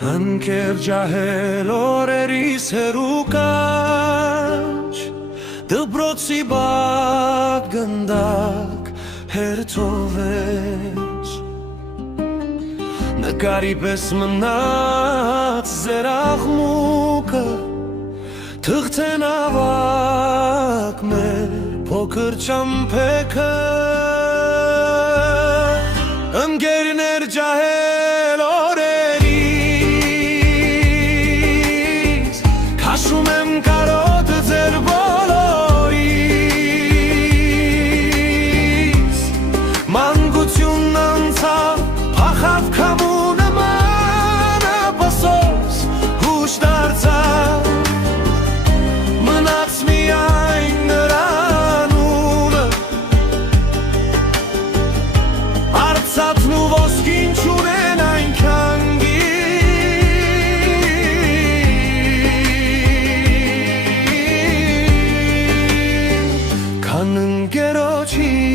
Ընկեր ջահել օրերիս հերուկաչ դպրոցի բակ գնդակ հերթովեց նկարի պես մնաց ձեր աղմուկը թղթեն ավակ մեր փոքր ճամփեքը ընկերներ ջահել օրերիս քաշում եմ կարոտը ձեր բոլորիս մանկությունն անցավ փախավ քամու նման ապասոս հուշ դարձավ մնաց միայն նրա անունը արծաթն ու ոսկին չունեն այնքան քան ընկերոջինը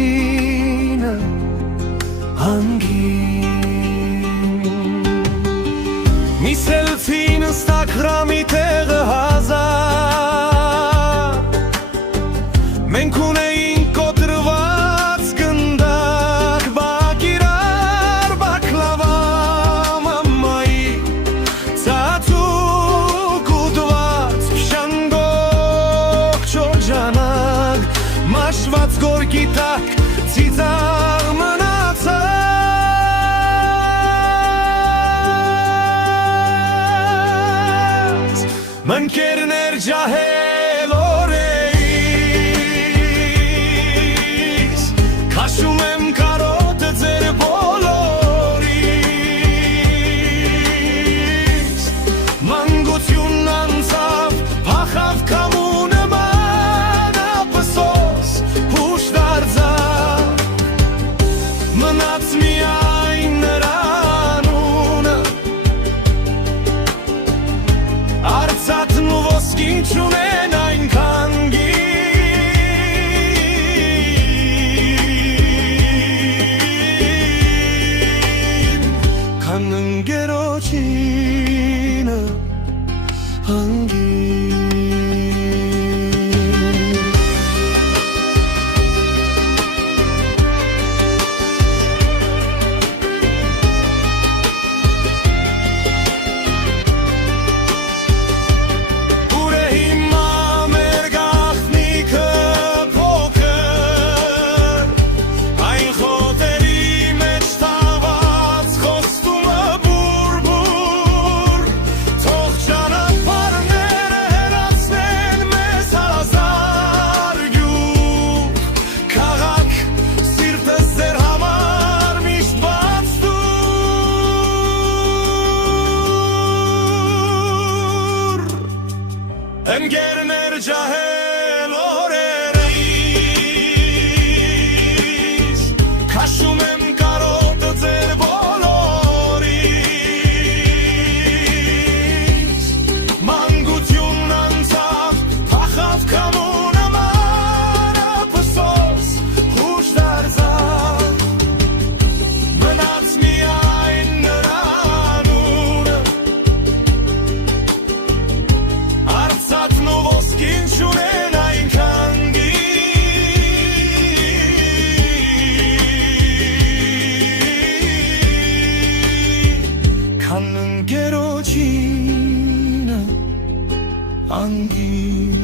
մի սելֆի ինստագրամի տեղը հազար մենք ունեինք կոտրված գնդակ բակիրար բակլավա մամայի ծածուկ ուտված փշանգող չորջանակ մաշված գորգի տակ ծիծաղ ընկերներ ջահել օրերիս քաշում եմ կարոտը ձեր բոլորիս մանկությունն անցավ փախավ քամու նման ապսոս հուշ դարձավ մնաց միայն նրա արծաթն ու ոսկին չունեն այնքան քան ընկերոջինը ընկերներ ջահել օրերիս քաշում եմ կարոտը ձեր բոլորիս մանկությունն անցավ փախավ քամու նման ապսոս հուշ դարձավ մնաց միայն նրա անունը արծաթն ու ոսկին չունեն այնքան քան ընկերոջինը անգին